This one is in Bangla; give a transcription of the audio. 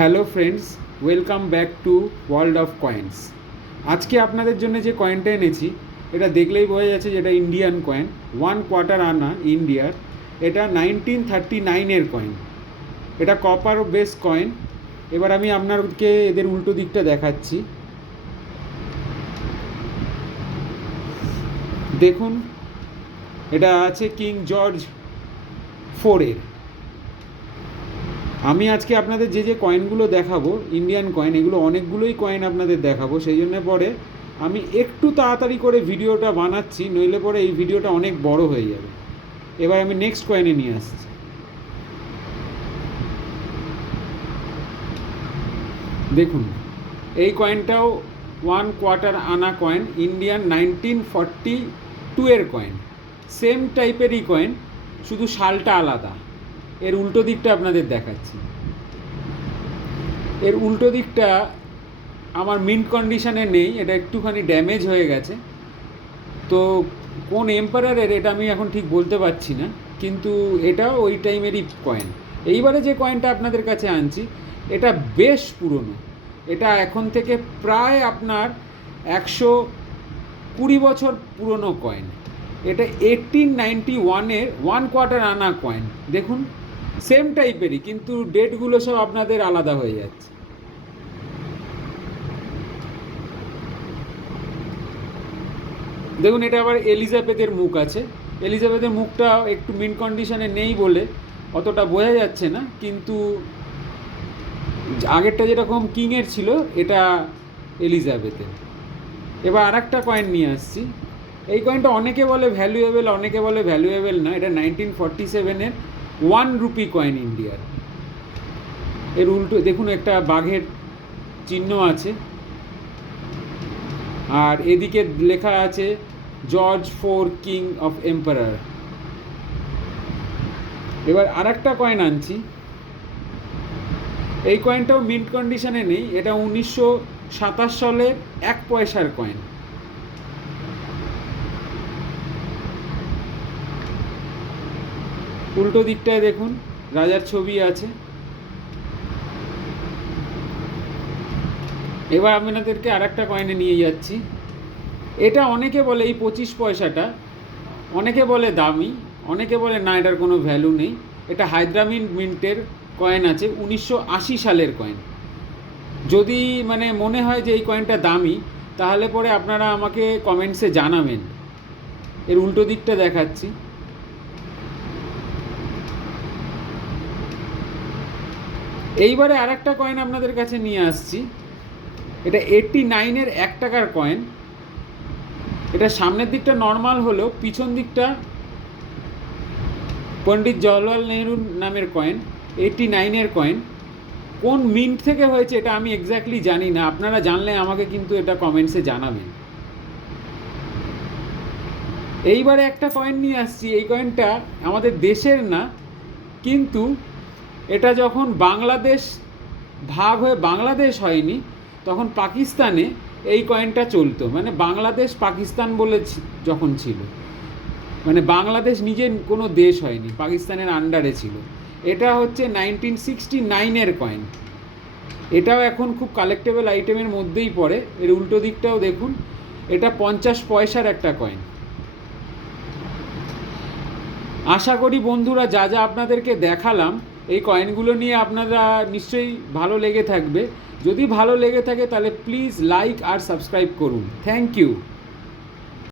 Hello friends, welcome back to world of coins. আজকে আপনাদের জন্য যে কয়েনটা এনেছি এটা দেখলেই বোঝা যাচ্ছে যে এটা ইন্ডিয়ান কয়েন, 1/4 আনা ইন্ডিয়ার। এটা 1939-এর কয়েন। এটা কপার বেস কয়েন। এবার আমি আপনাদেরকে এদের উল্টো দিকটা দেখাচ্ছি। দেখুন, এটা আছে কিং জর্জ 4-এর। আমি আজকে আপনাদের যে যে কয়েনগুলো দেখাবো ইন্ডিয়ান কয়েন, এগুলো অনেকগুলোই কয়েন আপনাদের দেখাবো, সেই জন্য পরে আমি একটু তাড়াতাড়ি করে ভিডিওটা বানাচ্ছি, নইলে পরে এই ভিডিওটা অনেক বড় হয়ে যাবে। এবার আমি নেক্সট কয়েনে নিয়ে আসছি। দেখুন, এই কয়েনটাও 1/4 আনা কয়েন, ইন্ডিয়ান 1942-এর কয়েন। সেম টাইপেরই কয়েন, শুধু সালটা আলাদা। এর উল্টো দিকটা আপনাদের দেখাচ্ছি। এর উল্টো দিকটা আমার মিন্ট কন্ডিশনে নেই, এটা একটুখানি ড্যামেজ হয়ে গেছে। তো কোন এম্পারারের এটা আমি এখন ঠিক বলতে পারছি না, কিন্তু এটাও ওই টাইমেরই কয়েন। এইবারে যে কয়েনটা আপনাদের কাছে আনছি এটা বেশ পুরনো। এটা এখন থেকে প্রায় আপনার 120 বছর পুরনো কয়েন। এটা 1891-এর 1/4 আনা কয়েন। দেখুন, সেম টাইপেরই, কিন্তু ডেটগুলো সব আপনাদের আলাদা হয়ে যাচ্ছে। দেখুন, এটা আবার এলিজাবেথের মুখ আছে। এলিজাবেথের মুখটা একটু মিন্ট কন্ডিশনে নেই বলে অতটা বোঝা যাচ্ছে না, কিন্তু আগেরটা যেরকম কিংয়ের ছিল এটা এলিজাবেথের। এবার আর একটা কয়েন নিয়ে আসছি। এই কয়েনটা অনেকে বলে ভ্যালুয়েবল, অনেকে বলে ভ্যালুয়েবল না। এটা 1947-এর 1 রুপি কয়েন ইন্ডিয়ার। এর উল্টো দেখুন, একটা বাঘের চিহ্ন আছে, আর এদিকে লেখা আছে জর্জ 4 কিং অফ এম্পারার। এবার আর একটা কয়েন আনছি। এই কয়েনটাও মিন্ট কন্ডিশনে নেই। এটা 1927 সালের 1 পয়সার কয়েন। উল্টো দিকটায় দেখুন রাজার ছবি আছে। এবার আপনাদেরকে আর একটা কয়েনে নিয়ে যাচ্ছি। এটা অনেকে বলে, এই 25 পয়সাটা অনেকে বলে দামি, অনেকে বলে না এটার কোনো ভ্যালু নেই। এটা হায়দ্রাবাদ মিন্টের কয়েন আছে, 1980 সালের কয়েন। যদি মনে হয় যে এই কয়েনটা দামি, তাহলে পরে আপনারা আমাকে কমেন্টসে জানাবেন। এর উল্টো দিকটা দেখাচ্ছি। এইবারে আর একটা কয়েন আপনাদের কাছে নিয়ে আসছি। এটা 89-এর 1 টাকার কয়েন। এটা সামনের দিকটা নর্মাল হলেও পিছন দিকটা পণ্ডিত জওহরলাল নেহরুর নামের কয়েন। 89-এর কয়েন। কোন মিন্ট থেকে হয়েছে এটা আমি এক্স্যাক্টলি জানি না, আপনারা জানলে আমাকে কিন্তু এটা কমেন্টসে জানাবেন। এইবারে একটা কয়েন নিয়ে আসছি। এই কয়েনটা আমাদের দেশের না, কিন্তু এটা যখন বাংলাদেশ ভাগ হয়ে বাংলাদেশ হয়নি, তখন পাকিস্তানে এই কয়েনটা চলতো। বাংলাদেশ পাকিস্তান বলে যখন ছিল, বাংলাদেশ নিজে কোনো দেশ হয়নি, পাকিস্তানের আন্ডারে ছিল। এটা হচ্ছে 1969-এর কয়েন। এটাও এখন খুব কালেক্টেবল আইটেমের মধ্যেই পড়ে। এর উল্টো দিকটাও দেখুন, এটা 50 পয়সার একটা কয়েন। আশা করি বন্ধুরা যা যা আপনাদেরকে দেখালাম এই কয়েনগুলো নিয়ে আপনারা নিশ্চয়ই ভালো লেগে থাকবে। যদি ভালো লেগে থাকে তাহলে প্লিজ লাইক আর সাবস্ক্রাইব করুন। Thank you.